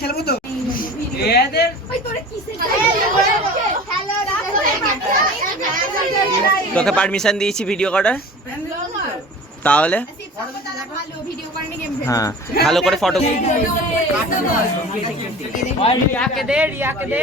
খেলব তো তোকে পারমিশন দিয়েছি ভিডিও করার। তাহলে? হ্যাঁ ভালো করে ফটো রিয়াকে দে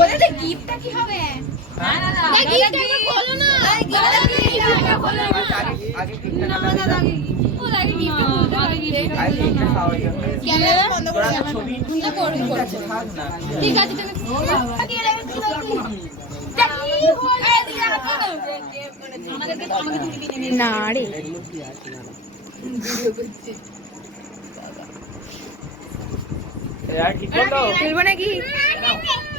ওদের গিফটটা কি হবে? না না না গিফটটা খোলো না। গিফটটা খোলো না। আগে গিফটটা না দাদা আগে ওর আগে গিফটটা খুলতে পারে গিফটটা আগে গিফটটা খাওয়াই ক্যামেরা বন্ধ করে যাবে। না করুন করছে ঠিক আছে তুমি না রে। খেলব নাকি?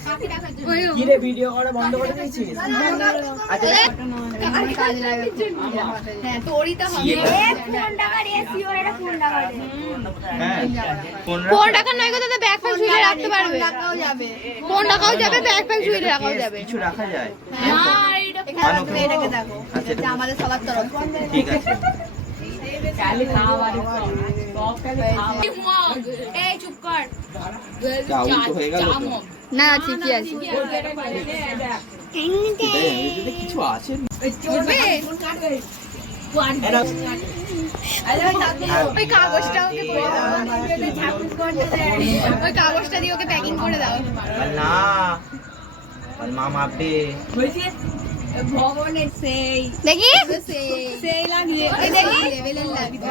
না কি রে ভিডিও করা বন্ধ করে দিয়েছিস? আচ্ছা হ্যাঁ হ্যাঁ ফোন টাকা নয় কথা ব্যাগ প্যাক রাখতে পারবে ফোন টাকাও যাবে ব্যাগ প্যাক রাখাও যাবে কিছু রাখা যায় এখানে এটাকে দেখো আচ্ছা আমাদের সবার তরফ। ঠিক আছে। না ঠিকই আছে কিছু আছে এরা- ওই কাগজটা ওকে ওই কাগজটা দিয়ে ওকে প্যাকিং করে দাও না মা মাপবে দেখি। সেই লাগছে লেভেলের লাগছে